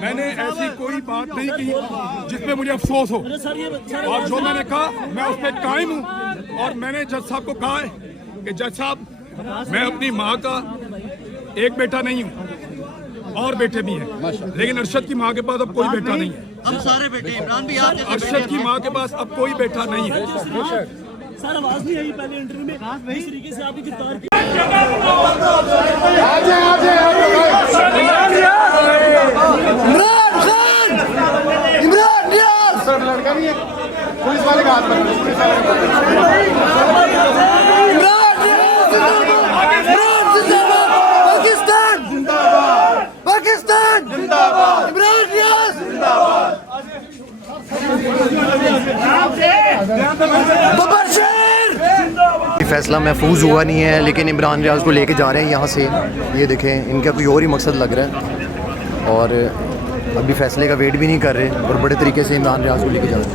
मैंने ऐसी कोई बात नहीं की जिसपे मुझे अफसोस हो, और जो मैंने कहा मैं उस पर कायम हूँ। और मैंने जज साहब को कहा है कि जज साहब, मैं अपनी माँ का एक बेटा नहीं हूँ और बेटे भी हैं, लेकिन अरशद की माँ के पास अब कोई बेटा नहीं है। हम सारे बेटे, इमरान भी आप अरशद की माँ के पास अब कोई बेटा नहीं है। सर आवाज नहीं आई पहले इंटरव्यू में, इस तरीके से आपकी गिरफ्तार की। इमरान रियाज सर लड़का नहीं है, पुलिस वाले का हाथ पाकिस्तान जिंदाबाद, पाकिस्तान जिंदाबाद, इमरान रियाज जिंदाबाद। फैसला महफूज हुआ नहीं है, लेकिन इमरान रियाज को लेके जा रहे हैं यहाँ से। ये देखें, इनका कोई और ही मकसद लग रहा है और अभी फैसले का वेट भी नहीं कर रहे और बड़े तरीके से इमरान रियाज को लेके जा रहे हैं।